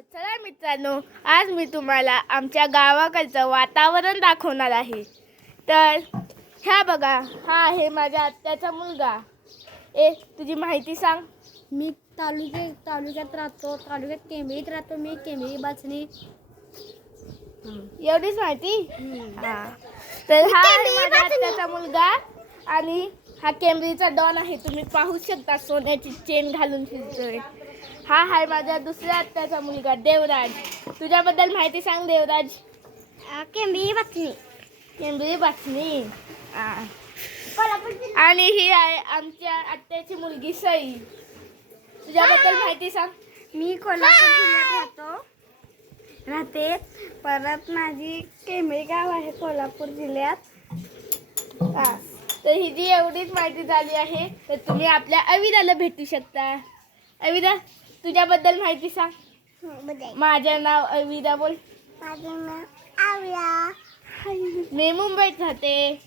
तर चला मित्रांनो, आज मी तुम्हाला आमच्या गावाकडचं वातावरण दाखवणार आहे. तर ह्या बघा, हा आहे माझ्या आत्याचा मुलगा. तुझी माहिती सांग. मी तालुक्यात राहतो. तालुक्यात केंबळीत राहतो. मी केंबळी बाचणी. एवढीच माहिती. हा, तर हा आहे माझ्या आत्याचा मुलगा आणि हा केंब्रीचा डॉन आहे. तुम्ही पाहू शकता, सोन्याची चेन घालून फिरतोय. हा आहे माझ्या दुसऱ्या आत्याचा मुलगा देवराज. तुझ्याबद्दल माहिती सांग देवराज. केंबळी बाचणी. केंब्री बाचणी. आणि ही आहे आमच्या आत्याची मुलगी सई. तुझ्याबद्दल माहिती सांग. मी कोल्हापूर जिल्ह्यात राहते. परत माझी केंबळी गाव आहे कोल्हापूर जिल्ह्यात. तर ही जी एवढीच माहिती झाली आहे. तर तुम्ही आपल्या अविराला भेटू शकता. अविरा, तुझ्याबद्दल माहिती सांग. माझं नाव अविरा. बोल. माझं नाव आविरा. मी मुंबईत राहते.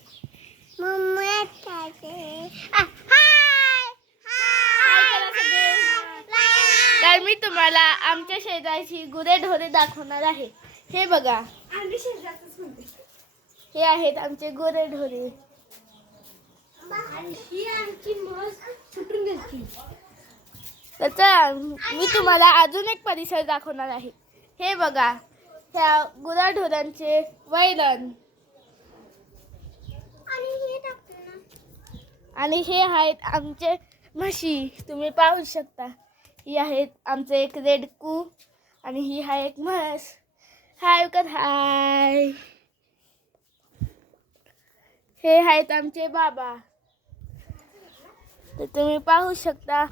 तर मी तुम्हाला आमच्या शेजारची गुरेढोरे दाखवणार आहे. हे बघा, हे आहेत आमचे गुरेढोरे. तर चला, मी तुम्हाला अजून एक परिसर दाखवणार आहे. हे बघा, ह्या गुराढोरांचे वैरण. आणि हे आहेत आमचे म्हशी. तुम्ही पाहू शकता. ही आहेत आमचे एक रेडकू आणि ही आहे एक म्हस. हाय कर हाय. हे आहेत आमचे बाबा. तर तुम्ही पाहू शकता.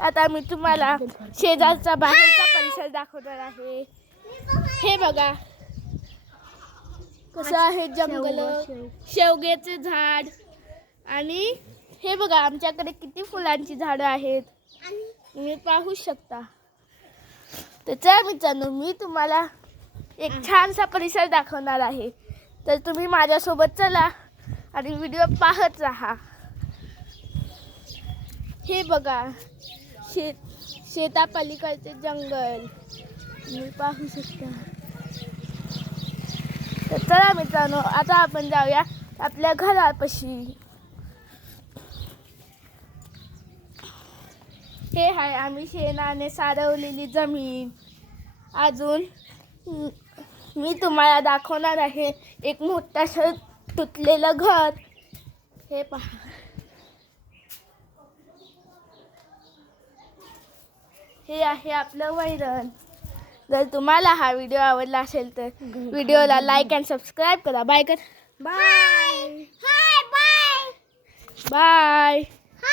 आता मी तुम्हाला शेजारचा बाहेरचा परिसर दाखवणार आहे. हे बघा, कसं आहे जंगल, शेवग्याचे झाड. आणि हे बघा, आमच्याकडे किती फुलांची झाडं आहेत. तुम्ही पाहू शकता. तर मित्रांनो, मी तुम्हाला एक छानसा परिसर दाखवणार आहे. तर तुम्ही माझ्यासोबत चला आणि व्हिडिओ पाहत राहा. हे बघा, शेतापलीकडचे जंगल तुम्ही पाहू शकता. तर चला मित्रांनो, आता आपण जाऊया आपल्या घरापाशी. हे आहे आम्ही शेणाने सारवलेली जमीन. अजून मी तुम्हाला दाखवणार आहे एक मोठं तुटलेलं घर. हे पहा. हे आहे आपलं वैरण. जर तुम्हाला हा व्हिडिओ आवडला असेल तर व्हिडिओला लाईक अँड सबस्क्राईब करा. बाय कर. बाय. बाय.